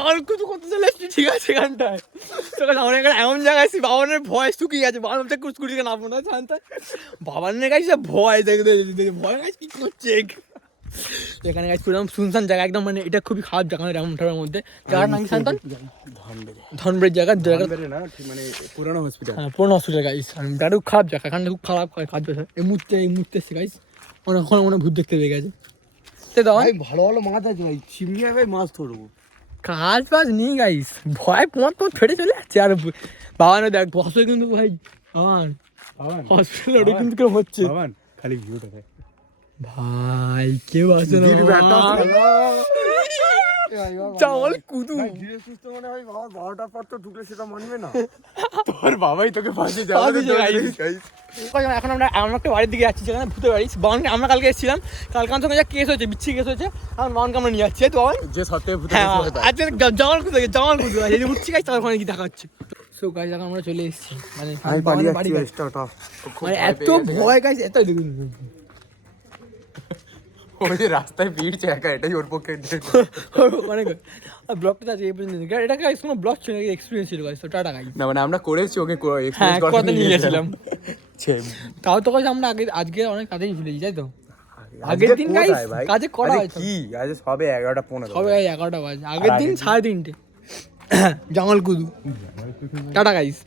জল কুতু করতে চলে এসছি, ঠিক আছে এখানটায় তোকে আমার এখানে এমন জায়গায় এসছি বাবানের ভয় শুকিয়ে গেছে, বাবা স্কুটি থেকে নামবো না শান্ত, বাবানের কাছে ভয় দেখতে ভয় গাছ কি করছে এখানে গাছ পুরো শুনশান জায়গা একদম, মানে এটা খুবই খারাপ জায়গা এমন ঠান্ডার মধ্যে। জায়গার নাম কি শান্তন? ধনবের জায়গা, মানে পুরোনো হসপিটাল। হ্যাঁ পুরোনো হসপিটাল গাইস, এটা খুব খারাপ জায়গা, এখানটা খুব খারাপ কাজ করছে এই মুহূর্তে এসছে গাইস, অনেকক্ষণ মনে ভূত দেখতে পেয়ে গেছে। ভাই ভালো ভালো মাছ আছে ভাই, চিংড়ি ভাই মাছ ধরবো, কাজ বাজ নেই গাইস, ভয় তোমার ফেটে চলে যাচ্ছে। আর বাবা না দেখ বসে কিন্তু ভাই আমার হসপিটাল কিন্তু কেউ হচ্ছে খালি ভিউটা দেখ ভাই, কেউ আসে না চাওয়াল কুদু মানে ভাই বাবা 12টার পর তো ঢুকলে সেটা মানবে না, তোর বাবাই তোকে ফাঁসি যাবে। এখন আমরা এমন একটা বাড়ির দিকে যাচ্ছি যেখানে ভূতের বাড়ি, বাবানকে আমরা কালকে এসেছিলাম, কালকে আমার সঙ্গে যা কেস হয়েছে, বিচ্ছি কেস হয়েছে, আমার বাবানকে আমরা নিয়ে যাচ্ছি তো বাবান, যে সত্যি ভূত হ্যাঁ আজকে জামাল কুদু এই উঠছি গাছ তার ওখানে কি দেখা হচ্ছে। সো গাছ এখন আমরা চলে এসেছি, মানে আমি পালিয়ে বাড়ি যাচ্ছি স্টার্ট মানে এত ভয় গাছ, এত দেখুন ওই যে রাস্তায় ভিড়ছে একা, এটাই ওর পক্ষে অনেক ব্লগটা আছে এই পর্যন্ত, এটা গাইস কোনো ব্লগ ছিল না, এক্সপিরিয়েন্স ছিল গাইস। তো টাটা গাইস, না মানে আমরা করেছি ওকে হ্যাঁ এক্সপেরিয়েন্স কথা নিয়ে গেছিলাম, ছেম তাও তো গাইস আমরা আজকে অনেক কাজেই ভুলেছি তাই তো, আগের দিন গাইস কাজে করা হয় কি আজ সবে 11:15 সবে 11টা বাজে, আগের দিন 3:30 জঙ্গল কুদু। Tata guys.